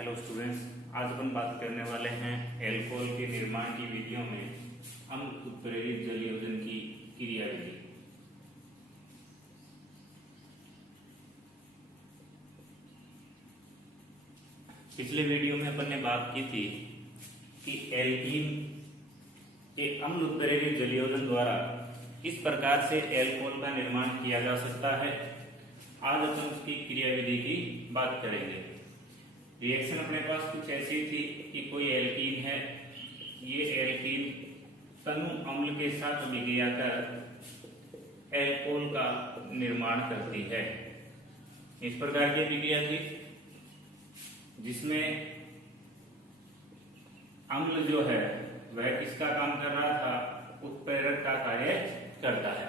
Hello students, आज अपन बात करने वाले हैं एल्कोहल के निर्माण की विधियों में अम्ल उत्प्रेरित जल योजन की क्रियाविधि। पिछले वीडियो में अपन ने बात की थी कि एल्कीन के अम्ल उत्प्रेरित जल योजन द्वारा किस प्रकार से एल्कोहल का निर्माण किया जा सकता है। आज अपन उसकी क्रियाविधि की बात करेंगे। रिएक्शन अपने पास कुछ ऐसी थी कि कोई एल्कीन है, ये एल्कीन तनु अम्ल के साथ अभिक्रिया कर एल्कोहल का निर्माण करती है। इस प्रकार की अभिक्रिया थी जिसमें अम्ल जो है वह किसका काम कर रहा था, उत्प्रेरक का कार्य करता है।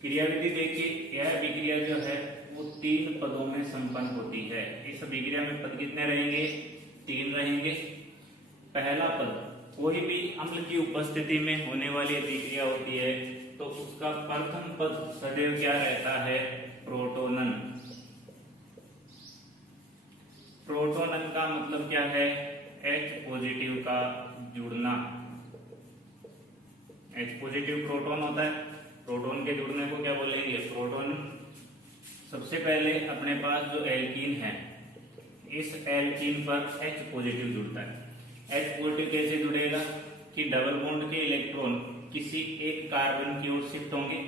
क्रियाविधि देखिए, यह अभिक्रिया जो है वो 3 पदों में संपन्न होती है। इस अभिक्रिया में पद कितने रहेंगे? 3 रहेंगे। पहला पद, कोई भी अम्ल की उपस्थिति में होने वाली अभिक्रिया होती है तो उसका प्रथम पद सदैव क्या रहता है? प्रोटोनन। प्रोटोनन का मतलब क्या है? H पॉजिटिव का जुड़ना। H पॉजिटिव प्रोटोन होता है, प्रोटोन के जुड़ने को क्या बोलेंगे? प्रोटोन। सबसे पहले अपने पास जो एल्कीन है, इस एल्कीन पर H पॉजिटिव जुड़ता है। H पॉजिटिव कैसे जुड़ेगा कि डबल बॉन्ड के इलेक्ट्रॉन किसी एक कार्बन की ओर शिफ्ट होंगे,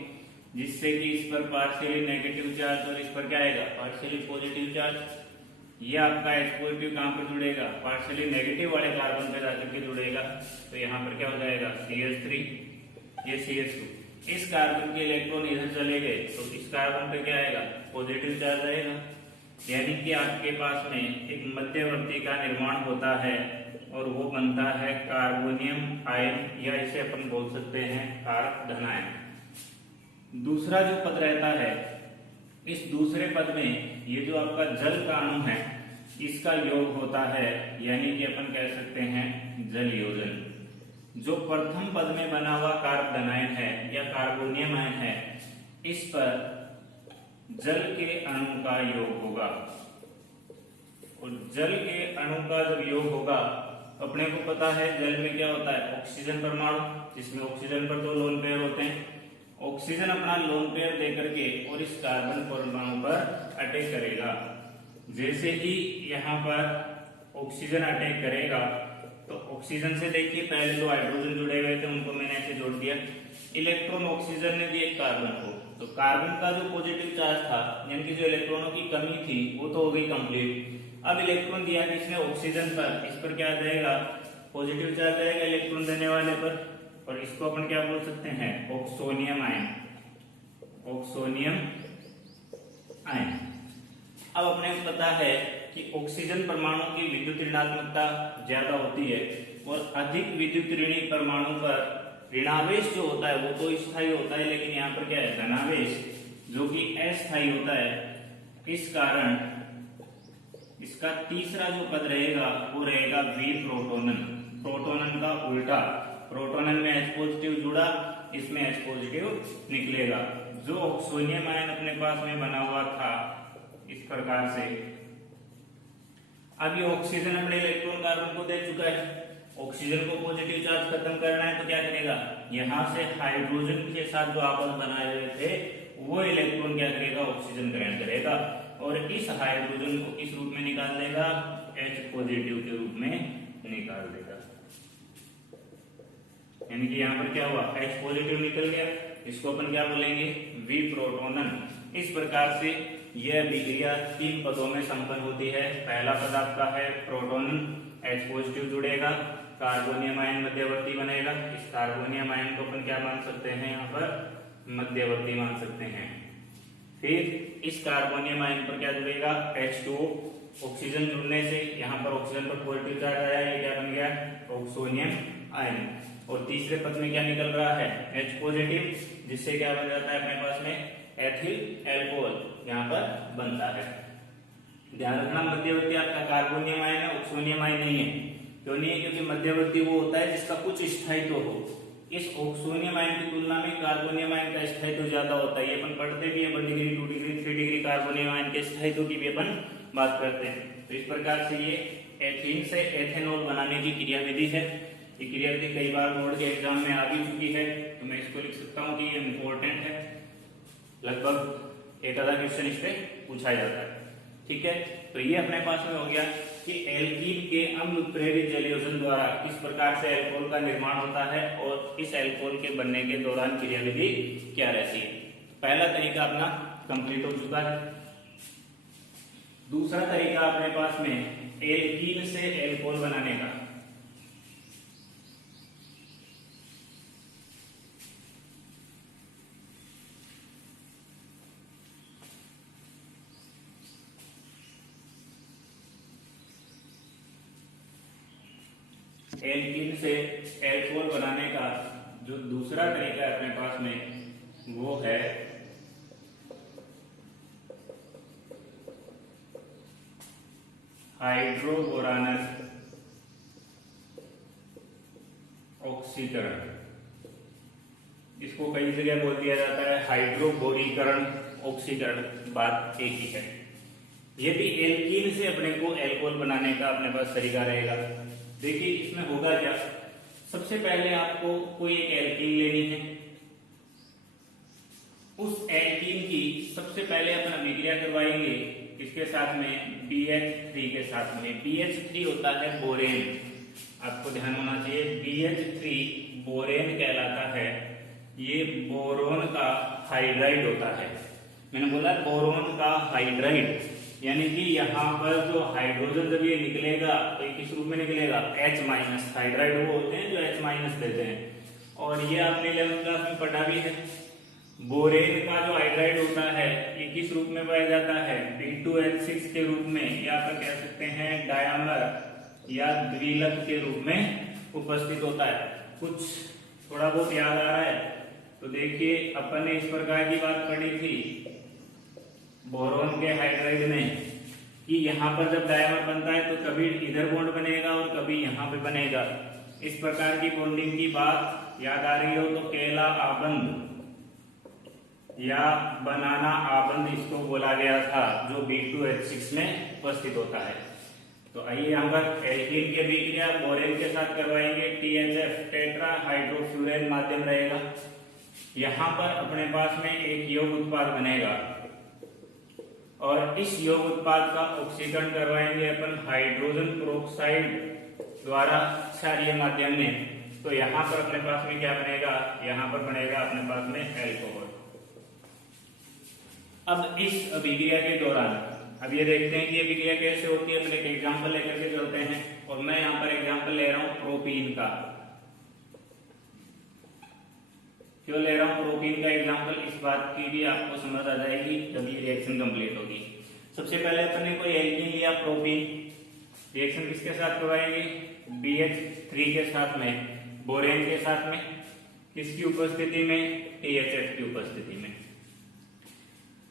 जिससे कि इस पर पार्शियली नेगेटिव चार्ज और इस पर क्या आएगा? Partially positive charge. ये आपका H पॉजिटिव कहां पर जुड़ेगा? पार्शियली नेगेटिव वाले कार्बन पे जाकर के जुड़ेगा, तो यहाँ पर क्या हो जाएगा? CH3, ये CH2। इस कार्बन के इलेक्ट्रॉन इधर चले गए तो इस कार्बन पे क्या आएगा? पॉजिटिव चार्ज आएगा। यानी कि आपके पास में एक मध्यवर्ती का निर्माण होता है और वो बनता है कार्बोनियम आयन, या इसे अपन बोल सकते हैं कारक धन आयन। दूसरा जो पद रहता है, इस दूसरे पद में ये जो आपका जल का अणु है इसका योग होता है, यानी कि अपन कह सकते हैं जल योजन। जो प्रथम पद में बना हुआ कारक धनायन है या कार्बोनियम आयन है, इस पर जल के अणु का योग होगा, और जल के अणु का जब योग होगा, अपने को पता है जल में क्या होता है? ऑक्सीजन परमाणु, जिसमें ऑक्सीजन पर 2 लोन पेयर होते हैं। ऑक्सीजन अपना लोन पेयर देकर के और इस कार्बन परमाणु पर अटैक करेगा। जैसे ही यहाँ पर ऑक्सीजन अटैक करेगा तो ऑक्सीजन से देखिए पहले 2 हाइड्रोजन जुड़े हुए थे, उनको मैंने ऐसे जोड़ दिया। इलेक्ट्रॉन ऑक्सीजन ने दिए कार्बन को, तो कार्बन का जो पॉजिटिव चार्ज था, यानी कि जो इलेक्ट्रॉनों की कमी थी, वो तो हो गई कंप्लीट। अब इलेक्ट्रॉन दिया किसने? ऑक्सीजन पर। इस पर क्या जाएगा? पॉजिटिव चार्ज आएगा इलेक्ट्रॉन देने वाले पर, और इसको अपन क्या बोल सकते हैं? Oxonium ion. Oxonium ion. अब अपने को पता है कि ऑक्सीजन परमाणु की विद्युत ऋणात्मकता ज्यादा होती है, और अधिक विद्युत ऋणी परमाणु पर ऋणावेश जो होता है वो तो स्थायी होता है, लेकिन यहाँ पर क्या है? धनावेश, जो कि अस्थायी होता है। इस कारण इसका तीसरा जो पद रहेगा वो रहेगा वी प्रोटोनन। प्रोटोनन का उल्टा। प्रोटोनन में H पॉजिटिव जुड़ा, इसमें H पॉजिटिव निकलेगा। जो ऑक्सोनियम आयन अपने पास में बना हुआ था इस प्रकार से, अब ये ऑक्सीजन अपने इलेक्ट्रॉन कार्बन को दे चुका है। ऑक्सीजन को पॉजिटिव चार्ज खत्म करना है तो क्या करेगा? यहाँ से हाइड्रोजन के साथ जो आपस बनाए हुए थे वो इलेक्ट्रॉन क्या करेगा? ऑक्सीजन ग्रहण करेगा, और इस हाइड्रोजन को किस रूप में निकाल देगा? H पॉजिटिव के रूप में निकाल देगा। यानी कि यहाँ पर क्या हुआ? H पॉजिटिव निकल गया, इसको अपन क्या बोलेंगे? वी प्रोटोनन। इस प्रकार से यह अभिक्रिया 3 पदों में संपन्न होती है। पहला पद आपका है प्रोटोनन, H पॉजिटिव जुड़ेगा, कार्बोनियम आयन मध्यवर्ती बनेगा। इस कार्बोनियम आयन को अपन क्या मान सकते हैं? यहाँ पर मध्यवर्ती मान सकते हैं। फिर इस कार्बोनियम आयन पर क्या जुड़ेगा? H2O। ऑक्सीजन जुड़ने से यहाँ पर ऑक्सीजन पर पॉजिटिव चार्ज आया, ये क्या बन गया? Oxonium ion. और तीसरे पद में क्या निकल रहा है? H पॉजिटिव, जिससे क्या बन जाता है अपने पास में? एथिल एल्कोहल यहाँ पर बनता है। ध्यान रखना, मध्यवर्ती आपका कार्बोनियम आयन है, ऑक्सोनियम आयन नहीं है। क्यों नहीं है? क्योंकि मध्यवर्ती वो होता है जिसका कुछ स्थायित्व हो। इस ऑक्सोनियम आयन की तुलना में कार्बोनियम आयन का स्थायित्व ज्यादा होता है। ये अपन पढ़ते भी है, 1 degree, 2 degree, 3 degree carbonium ion के स्थायित्व की भी अपन बात करते हैं। तो इस प्रकार से ये एथीन से एथेनॉल बनाने की क्रियाविधि है। ये क्रियाविधि कई बार बोर्ड के एग्जाम में आ भी चुकी है, तो मैं इसको लिख सकता हूँ कि ये इम्पोर्टेंट है, लगभग एक आधा क्वेश्चन इस पे पूछा जाता है। ठीक है, तो ये अपने पास में हो गया कि एल्कीन के अम्ल प्रेरित जलीयोजन द्वारा किस प्रकार से अल्कोहल का निर्माण होता है और इस अल्कोहल के बनने के दौरान क्रियाविधि क्या रहती है। पहला तरीका अपना कंप्लीट हो चुका है। दूसरा तरीका अपने पास में एल्कीन से अल्कोहल बनाने का। एल्कीन से अल्कोहल बनाने का जो दूसरा तरीका है अपने पास में वो है हाइड्रोबोरानस ऑक्सीकरण। इसको कई जगह बोल दिया जाता है हाइड्रोबोरीकरण, ऑक्सीकरण, बात एक ही है। ये भी एल्कीन से अपने को अल्कोहल बनाने का अपने पास तरीका रहेगा। देखिए इसमें होगा क्या, सबसे पहले आपको कोई एक एल्कीन लेनी है। उस एल्कीन की सबसे पहले अपन अभिक्रिया करवाएंगे इसके साथ में BH3 के साथ में। BH3 होता है बोरेन, आपको ध्यान होना चाहिए। BH3 बोरेन कहलाता है। ये बोरोन का हाइड्राइड होता है। मैंने बोला बोरोन का हाइड्राइड, यानी कि यहाँ पर जो हाइड्रोजन जब ये निकलेगा तो ये किस रूप में निकलेगा, H-। हाइड्राइड वो होते हैं जो H- देते हैं। और ये आपने 11th क्लास में पढ़ा भी है। बोरेन का जो हाइड्राइड होता है ये किस रूप में पाया जाता है, B2H6 के रूप में, या आप कह सकते हैं डायमर या द्विलक के रूप में उपस्थित होता है। कुछ थोड़ा बहुत याद आ रहा है तो देखिए, अपन ने इस प्रकार की बात पढ़ी थी बोरोन के हाइड्राइड में कि यहाँ पर जब डायमर बनता है तो कभी इधर बॉन्ड बनेगा और कभी यहाँ पे बनेगा। इस प्रकार की बॉन्डिंग की बात याद आ रही हो तो केला आबंध या बनाना आबंध इसको बोला गया था, जो B2H6 में उपस्थित होता है। तो आइए यहाँ पर एल्कीन के अभिक्रिया बोरेन के साथ करवाएंगे। THF टेट्रा हाइड्रोफ्यूरेन माध्यम रहेगा। यहाँ पर अपने पास में एक यौग उत्पाद बनेगा और इस यौग उत्पाद का ऑक्सीकरण करवाएंगे अपन हाइड्रोजन पेरोक्साइड द्वारा क्षारीय माध्यम में। तो यहाँ पर अपने पास में क्या बनेगा, यहाँ पर बनेगा अपने पास में अल्कोहल। अब इस अभिक्रिया के दौरान अब ये देखते हैं कि अभिक्रिया कैसे होती है। अपने एक एग्जाम्पल लेकर के चलते हैं और मैं यहाँ पर एग्जाम्पल ले रहा हूँ प्रोपीन का। क्यों ले रहा हूँ प्रोपीन का एग्जाम्पल, इस बात की भी आपको समझ आ जाएगी जब ये रिएक्शन कंप्लीट होगी। सबसे पहले अपन ने कोई एल्कीन लिया प्रोपीन, रिएक्शन किसके साथ करवाएंगे, BH3 के साथ में, बोरेन के साथ में, किसकी उपस्थिति में, THF की उपस्थिति में।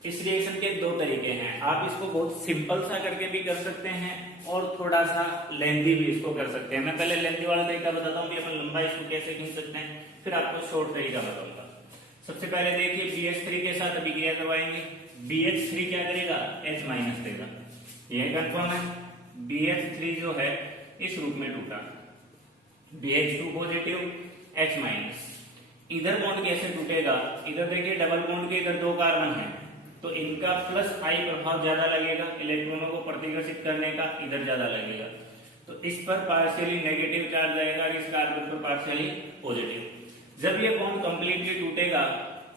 इस रिएक्शन के दो तरीके हैं। आप इसको बहुत सिंपल सा करके भी कर सकते हैं और थोड़ा सा लेंथी भी इसको कर सकते हैं। मैं पहले लेंथी वाला तरीका बताता हूँ कि अपन लंबा इसको कैसे खींच सकते हैं, फिर आपको शॉर्ट तरीका बताऊंगा। सबसे पहले देखिए BH3 के साथ अभिक्रिया करवाएंगे। BH3 क्या करेगा, H- देगा। यह कंफर्म है। BH3 जो है इस रूप में टूटा, BH2 पॉजिटिव H-। इधर बॉन्ड कैसे टूटेगा, इधर देखिए डबल बॉन्ड के इधर दो कार्बन है तो इनका प्लस I प्रभाव ज्यादा लगेगा, इलेक्ट्रॉनों को प्रतिकर्षित करने का इधर ज्यादा लगेगा। तो इस पर पार्शियली नेगेटिव चार्ज आएगा और इस कार्बन पर पार्शियली पॉजिटिव। जब ये बॉन्ड कंप्लीटली टूटेगा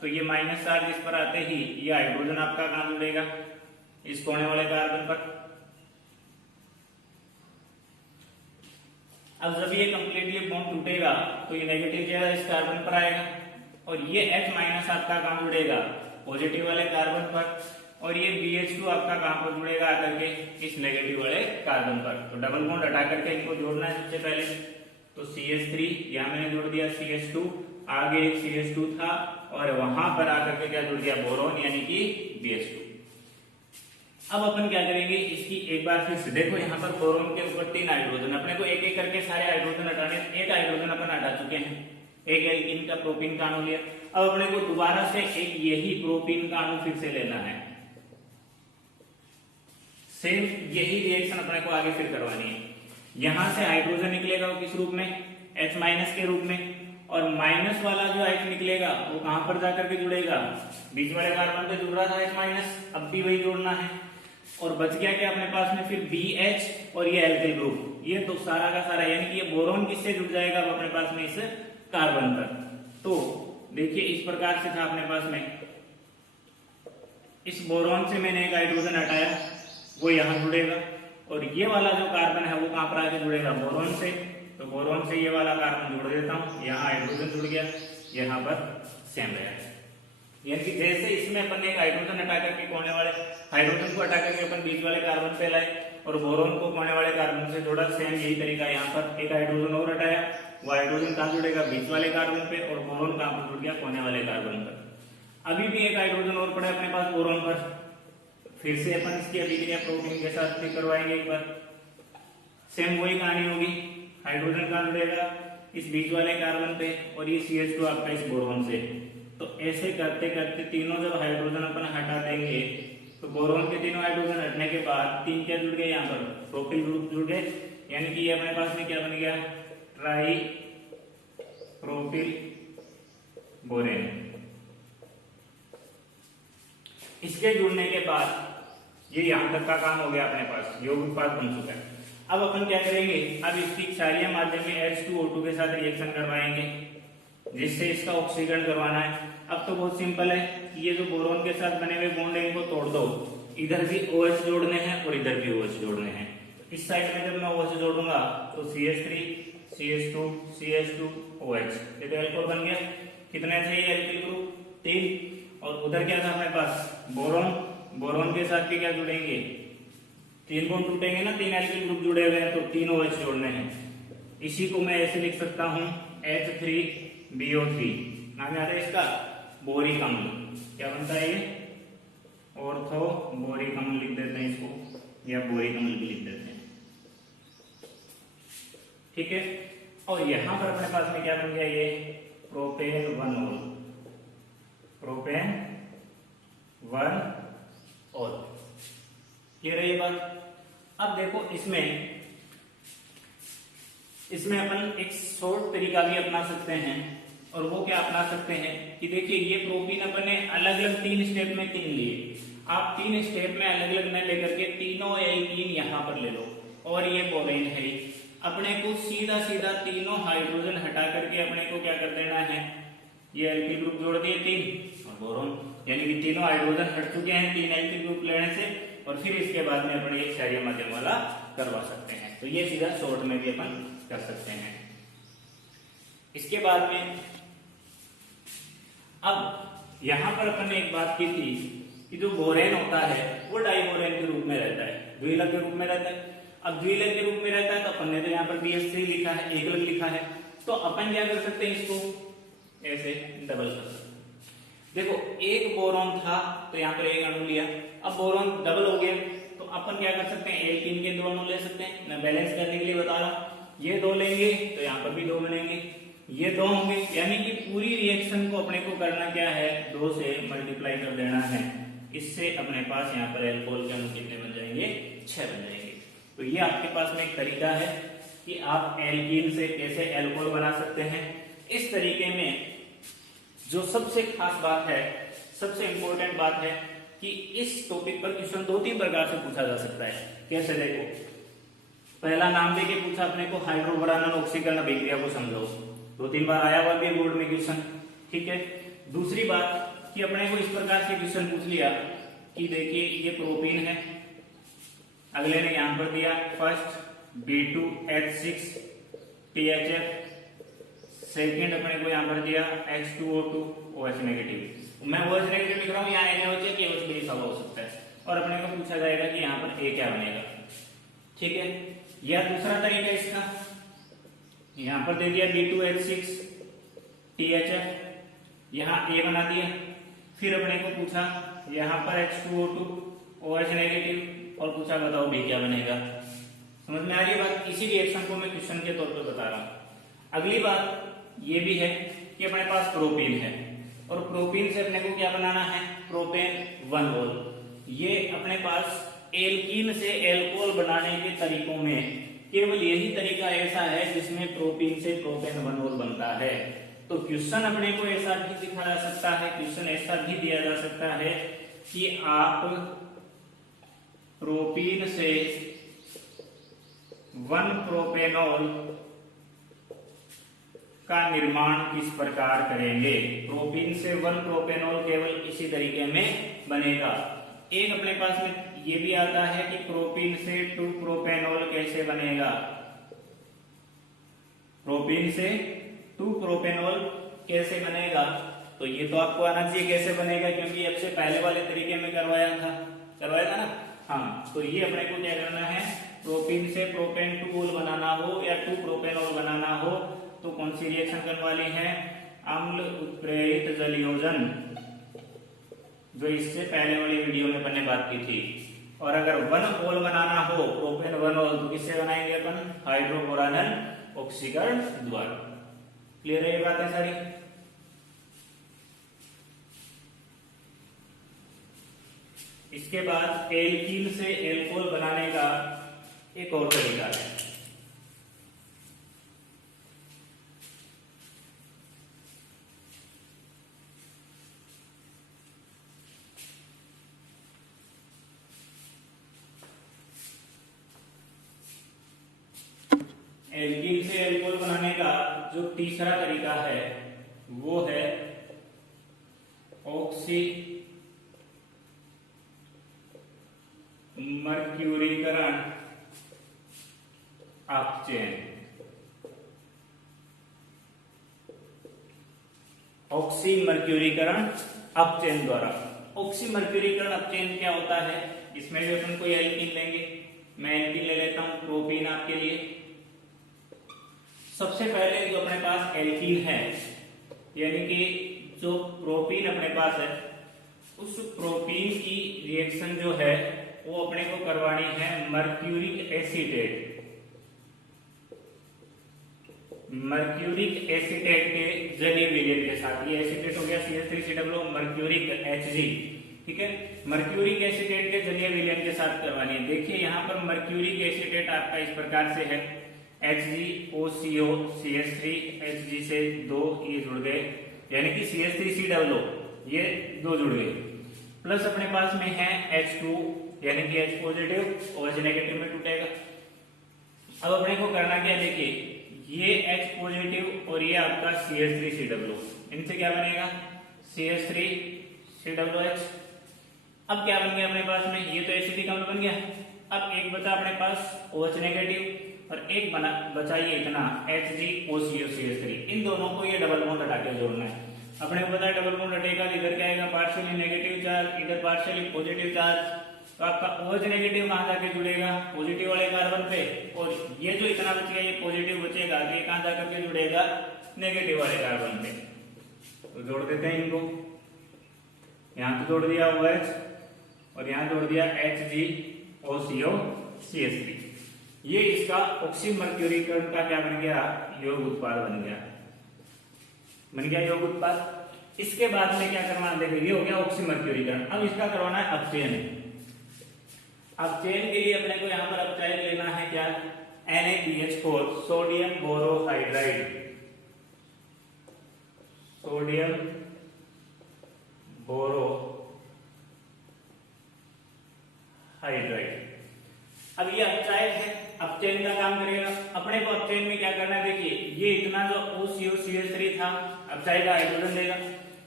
तो ये माइनस चार्ज इस पर आते ही ये हाइड्रोजन आपका कहां जुड़ेगा, इस कोने वाले कार्बन पर। अब जब ये कंप्लीटली बॉन्ड टूटेगा तो ये नेगेटिव चार्ज इस कार्बन पर आएगा और ये H- आपका कहां जुड़ेगा, पॉजिटिव वाले कार्बन पर, और ये BH2 आपका कहां पर जुड़ेगा आकर के, इस नेगेटिव वाले कार्बन पर। तो डबल बॉन्ड हटा करके इनको जोड़ना है सबसे पहले। तो CH3 यहां मैंने जोड़ दिया, CH2 आगे एक CH2 था और वहां पर आकर के क्या जुड़ दिया, बोरोन, यानी कि BH2। अब अपन क्या करेंगे, इसकी एक बार फिर से देखो, यहाँ पर बोरोन के ऊपर 3 हाइड्रोजन, अपने को एक एक करके सारे हाइड्रोजन हटाने। एक हाइड्रोजन अपन हटा चुके हैं, एक एल्कीन का प्रोपीन का अणु लिया। अब अपने को दोबारा से एक यही प्रोपीन का अणु फिर से लेना है। सेम यही रिएक्शन अपने को आगे फिर करवानी है। यहां से हाइड्रोजन निकलेगा वो किस रूप में, H माइनस के रूप में, और माइनस वाला जो H निकलेगा वो कहां पर जाकर के जुड़ेगा, बीच वाले कार्बन पे जुड़ रहा था H माइनस, अब भी वही जोड़ना है। और बच गया क्या अपने पास में फिर BH और ये एल्किल ग्रुप, ये तो सारा का सारा, यानी कि ये बोरोन किससे जुड़ जाएगा अब अपने पास में, इस कार्बन पर। तो देखिए इस प्रकार से था अपने पास में, इस बोरोन से मैंने एक हाइड्रोजन हटाया, वो यहां जुड़ेगा, और ये वाला जो कार्बन है वो कहां पर आके जुड़ेगा, बोरोन से। तो बोरोन से ये वाला कार्बन जोड़ देता हूं, यहाँ हाइड्रोजन जुड़ गया, यहाँ पर सेम रहेगा। यानी कि जैसे इसमें अपन एक हाइड्रोजन हटा करके कोने वाले हाइड्रोजन को हटा करके अपन बीच वाले कार्बन पे लाए और बोरोन को कोने वाले कार्बन से जोड़ा, सेम यही तरीका यहाँ पर एक हाइड्रोजन और हटाया, वो हाइड्रोजन कहाँ जुड़ेगा, बीच वाले कार्बन पे, और बोरोन कहाँ पर जुड़ गया, कोने वाले कार्बन पर। अभी भी एक हाइड्रोजन और पड़ा है अपने पास बोरोन पर, फिर से अपन इसकी अभिक्रिया प्रोटीन के साथ भी करवाएंगे एक बार, सेम वही कहानी होगी। हाइड्रोजन कहाँ जुड़ेगा, इस बीच वाले कार्बन पे, और ये CH2 आपका इस बोरोन से। तो ऐसे करते करते तीनों जब हाइड्रोजन अपन हटा देंगे तो बोरोन के तीनों हाइड्रोजन हटने के बाद तीन क्या जुड़ गए, यहाँ पर प्रोपिल ग्रुप जुड़ गए, यानी कि ये अपने पास में क्या बन गया, ट्राई प्रोपिल बोरेन। इसके जुड़ने के बाद ये यहां तक का काम हो गया, अपने पास यौगिक उत्पाद बन चुका है। अब अपन क्या करेंगे, अब इसकी क्षारीय माध्यम में H2O2 के साथ रिएक्शन करवाएंगे, जिससे इसका ऑक्सीकरण करवाना है। अब तो बहुत सिंपल है कि ये जो बोरोन के साथ बने हुए बॉन्ड है इनको तोड़ दो, इधर भी OH जोड़ने हैं और इधर भी OH जोड़ने हैं। इस साइड में जब मैं OH जोड़ूंगा तो CH3 CH2 CH2 OH, ये तो एल्कोहल बन गया। कितने थे ये एल्किल ग्रुप, 3, और उधर क्या था हमारे पास बोरोन, बोरोन के साथ भी क्या जुड़ेंगे, 3 बॉन्ड टूटेंगे ना, 3 एल्किल ग्रुप जुड़े हुए हैं तो 3 OH जोड़ने हैं। इसी को मैं ऐसे लिख सकता हूं H3BO3, नाम याद है इसका, बोरिक अम्ल। क्या बनता है ये, ऑर्थो बोरिक अम्ल लिख देते हैं इसको, या बोरिक अम्ल भी लिख देते हैं, ठीक है। और यहां पर अपने पास में क्या बन गया, ये प्रोपेन 1 प्रोपेन 1 और ये रही बात। अब देखो इसमें अपन एक शॉर्ट तरीका भी अपना सकते हैं, और वो क्या अपना सकते हैं कि देखिए ये प्रोटीन अपन ने अलग अलग 3 स्टेप में 3 लिए, आप 3 स्टेप में अलग अलग न लेकर के तीनों एल्कीन यहाँ पर ले लो, और ये बोरेन है, अपने को सीधा सीधा तीनों हाइड्रोजन हटा करके अपने को क्या कर देना है, ये एल्किल ग्रुप जोड़ दिए 3 और बोरोन, यानी कि तीनों हाइड्रोजन हट चुके हैं 3 एल्किल ग्रुप लेने से, और फिर इसके बाद में अपन एक क्षारीय माध्यम वाला करवा सकते हैं। तो ये सीधा शॉर्ट में भी अपन कर सकते हैं। इसके बाद में अब यहां पर अपन ने एक बात की थी कि जो बोरेन होता है वो डाइबोरेन के रूप में रहता है, द्विलक के रूप में रहता है। अब द्विलक के रूप में रहता है तो अपन ने तो यहाँ पर BH3 लिखा है, एकलक लिखा है, तो अपन क्या कर सकते हैं, इसको ऐसे डबल कर सकते हैं। देखो एक बोरोन था तो यहाँ पर एक अणु लिया, अब बोरोन डबल हो गया तो अपन क्या कर सकते हैं, एल्कीन के 2 अणु ले सकते हैं। मैं बैलेंस करने के लिए बता रहा हूं, ये 2 लेंगे तो यहाँ पर भी 2 बनेंगे, ये 2 होंगे, यानी कि पूरी रिएक्शन को अपने को करना क्या है, 2 से मल्टीप्लाई कर देना है। इससे अपने पास यहाँ पर एल्कोहल के अणु कितने बन जाएंगे, 6 बन जाएंगे। तो ये आपके पास में एक तरीका है कि आप एल्कीन से कैसे एल्कोहल बना सकते हैं। इस तरीके में जो सबसे खास बात है, सबसे इंपॉर्टेंट बात है कि इस टॉपिक पर क्वेश्चन 2-3 प्रकार से पूछा जा सकता है। कैसे, देखो पहला नाम देके पूछा अपने को, हाइड्रोबोरान ऑक्सीकरण अभिक्रिया को समझो, 2-3 बार आया हुआ भी बोर्ड में क्वेश्चन, ठीक है। दूसरी बात कि अपने को इस प्रकार से क्वेश्चन पूछ लिया कि देखिए ये प्रोटीन है, अगले ने यहां पर दिया फर्स्ट B2H6 THF, सेकेंड अपने को यहां पर दिया H2O2 OH नेगेटिव। मैं OH नेगेटिव लिख रहा हूं, यहाँ NaOH कि OH भी लिखा हुआ हो सकता है, और अपने को पूछा जाएगा कि यहाँ पर A क्या बनेगा, ठीक है। यह दूसरा तरीका इसका, यहां पर दे दिया B2H6 THF, यहां A बना दिया, फिर अपने को पूछा यहां पर H2O2 OH नेगेटिव, और पूछा बताओ B क्या बनेगा। समझ में आ रही है बात, इसी रिएक्शन को मैं क्वेश्चन के तौर पर बता रहा हूं। अगली बात ये भी है कि अपने पास प्रोपीन है, और प्रोपीन से अपने को क्या बनाना है, प्रोपेन 1 मोल। ये अपने पास एल्कीन से एल्कोहल बनाने के तरीकों में केवल यही तरीका ऐसा है जिसमें प्रोपीन से प्रोपेन वनोल बनता है। तो क्वेश्चन अपने को ऐसा भी दिखा जा सकता है, क्वेश्चन ऐसा भी दिया जा सकता है कि आप प्रोपीन से 1 प्रोपेनॉल का निर्माण किस प्रकार करेंगे। प्रोपीन से 1 प्रोपेनॉल केवल इसी तरीके में बनेगा। एक अपने पास में ये भी आता है कि प्रोपीन से 2 प्रोपेनॉल कैसे बनेगा। प्रोपीन से 2 प्रोपेनॉल कैसे बनेगा, तो ये तो आपको आना चाहिए कैसे बनेगा, क्योंकि अब से पहले वाले तरीके में करवाया था ना। हाँ, तो ये अपने को क्या करना है, प्रोपीन से प्रोपेन 2 बनाना हो या 2 प्रोपेनॉल बनाना हो तो कौन सी रिएक्शन करने वाली है, अम्ल उत्प्रेरित जलयोजन, जो इससे पहले वाली वीडियो में अपन ने बात की थी। और अगर 1 ओल बनाना हो, प्रोपेन 1 ओल, तो किससे बनाएंगे अपन, हाइड्रोबोरानल ऑक्सीकरण द्वारा। क्लियर है ये बातें सारी। इसके बाद एल्कीन से एल्कोहल बनाने का एक और तरीका है। एल्कीन से एल्कोहल बनाने का जो तीसरा तरीका है वो है ऑक्सी मर्क्यूरीकरण अपचयन। ऑक्सी मर्क्यूरीकरण अपचयन द्वारा। ऑक्सी मर्क्यूरीकरण अपचयन क्या होता है, इसमें भी अपन कोई एल्कीन लेंगे। मैं एल्कीन ले लेता हूं प्रोपीन आपके लिए। सबसे पहले जो अपने पास एल्कीन है, यानी कि जो प्रोपीन अपने पास है, उस प्रोपीन की रिएक्शन जो है वो अपने को करवानी है मर्क्यूरिक एसीटेट। मर्क्यूरिक एसीटेट के जलीय विलयन के साथ। ये एसीटेट हो गया CH3COO, मर्क्यूरिक Hg, ठीक है। मर्क्यूरिक एसीटेट के जलीय विलयन के साथ करवानी है। देखिए यहाँ पर मर्क्यूरिक एसीटेट आपका इस प्रकार से है, HgOCO CH3 Hg से 2 ये जुड़ गए, यानी कि CH3COO ये 2 जुड़ गए, प्लस अपने पास में है H2 यानी कि H पॉजिटिव, OH नेगेटिव में टूटेगा। अब अपने को करना क्या, देखिए ये H पॉजिटिव और ये आपका CH3COO, इनसे क्या बनेगा CH3COOH। अब क्या बन गया अपने पास में, ये तो एसिडिक अम्ल बन गया। अब एक बचा अपने पास OH नेगेटिव और एक बचा ये इतना HgOCO CH3। इन दोनों को ये डबल बॉन्ड हटा के जोड़ना है। अपने को पता है डबल बॉन्ड हटेगा, इधर क्या आएगा पार्शियली नेगेटिव चार्ज, इधर पार्शियली पॉजिटिव चार्ज। तो आपका OH नेगेटिव कहां जाके जुड़ेगा, पॉजिटिव वाले कार्बन पे, और ये जो इतना बचेगा ये पॉजिटिव बचेगा, तो ये कहां जाकर के जुड़ेगा नेगेटिव वाले कार्बन पे। तो जोड़ देते हैं इनको, यहां तो जोड़ दिया OH और यहां जोड़ दिया HgOCO CH3। ये इसका ऑक्सी मर्क्यूरीकरण का क्या बन गया, योग उत्पाद बन गया योग उत्पाद। इसके बाद में क्या करवाना, देखिए ये हो गया ऑक्सी मर्क्यूरीकरण। अब इसका करवाना है अपचयन। अपचयन के लिए अपने को यहाँ पर अपचयन लेना है क्या, NaBH4 sodium borohydride, sodium borohydride. अब ये अपचयन है, अपचयन का काम करेगा। अपने को अपचयन में क्या करना है, देखिए ये इतना जो OCO CH3 था, अपचयन का हाइड्रोजन देगा।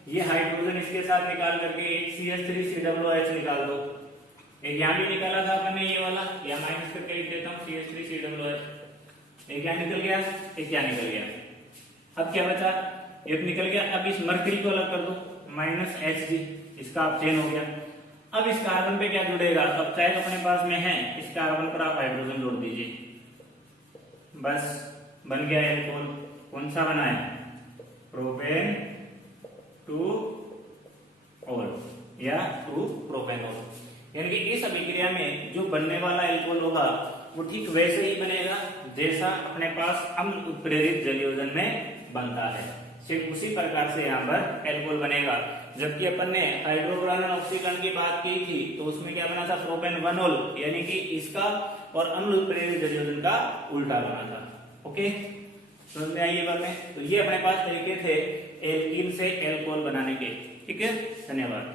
ये हाइड्रोजन इसके साथ निकाल करके एक CH3COOH निकाल दो। एक यहाँ भी निकाला था अपन ने ये वाला, या माइनस करके लिख देता हूँ CH3COOH। एक यहाँ निकल गया, एक यहाँ निकल गया। अब क्या बचा, ये निकल गया। अब इस मर्करी को अलग कर दो, -Hg, इसका अपचयन हो गया। अब इस कार्बन पे क्या जुड़ेगा, अपचयन अपने पास में है, इस कार्बन पर आप हाइड्रोजन जोड़ दीजिए, बस बन गया एल्कोहल। कौन सा बना है, प्रोपेन 2 ओल या 2 प्रोपेनॉल। यानी कि इस अभिक्रिया में जो बनने वाला एल्कोहल होगा वो ठीक वैसे ही बनेगा जैसा अपने पास अम्ल उत्प्रेरित जलयोजन में बनता है। सिर्फ उसी प्रकार से यहाँ पर एल्कोहल बनेगा। जबकि अपन ने हाइड्रोक्लोरिक ऑक्सीकरण की बात की थी तो उसमें क्या बना था, प्रोपेन 1 यानी कि इसका और अम्ल प्रेरित संयोजन का उल्टा बना था। ओके, समझ में आई ये बात में? तो ये अपने पास तरीके थे एल्कीन से एल्कोहल बनाने के। ठीक है, धन्यवाद।